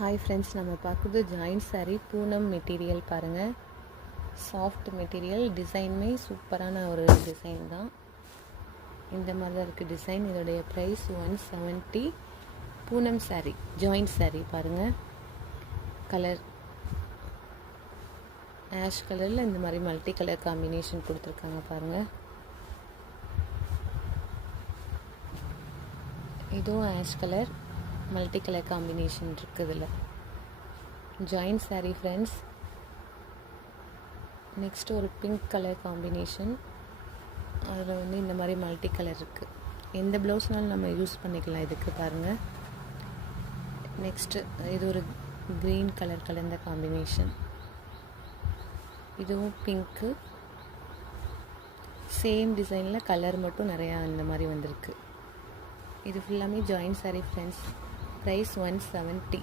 Hi friends, நம்ம பார்க்குறது joint saree Poonam material பாருங்கள். சாஃப்ட் மெட்டீரியல், டிசைனுமே சூப்பரான ஒரு டிசைன் தான். இந்த மாதிரி தான் இருக்குது டிசைன். இதோடைய price 170. Poonam saree, joint saree பாருங்கள். கலர் ஆஷ் கலரில் இந்த மாதிரி மல்டி கலர் காம்பினேஷன் கொடுத்துருக்காங்க பாருங்கள். இதுவும் ash colour multi colour combination இருக்குது இதில். Joint saree friends. நெக்ஸ்ட் ஒரு பிங்க் கலர் காம்பினேஷன், அதில் இந்த மாதிரி மல்டி கலர் இருக்குது. எந்த ப்ளவுஸ்னாலும் நம்ம யூஸ் பண்ணிக்கலாம் இதுக்கு பாருங்கள். நெக்ஸ்ட்டு இது ஒரு க்ரீன் கலர் கலந்த காம்பினேஷன், இதுவும் பிங்க்கு. சேம் டிசைனில் கலர் மட்டும் நிறையா இந்த மாதிரி வந்திருக்கு. இது ஃபுல்லாமே ஜாயின்ட் saree ஃப்ரெண்ட்ஸ். ப்ரைஸ் 170.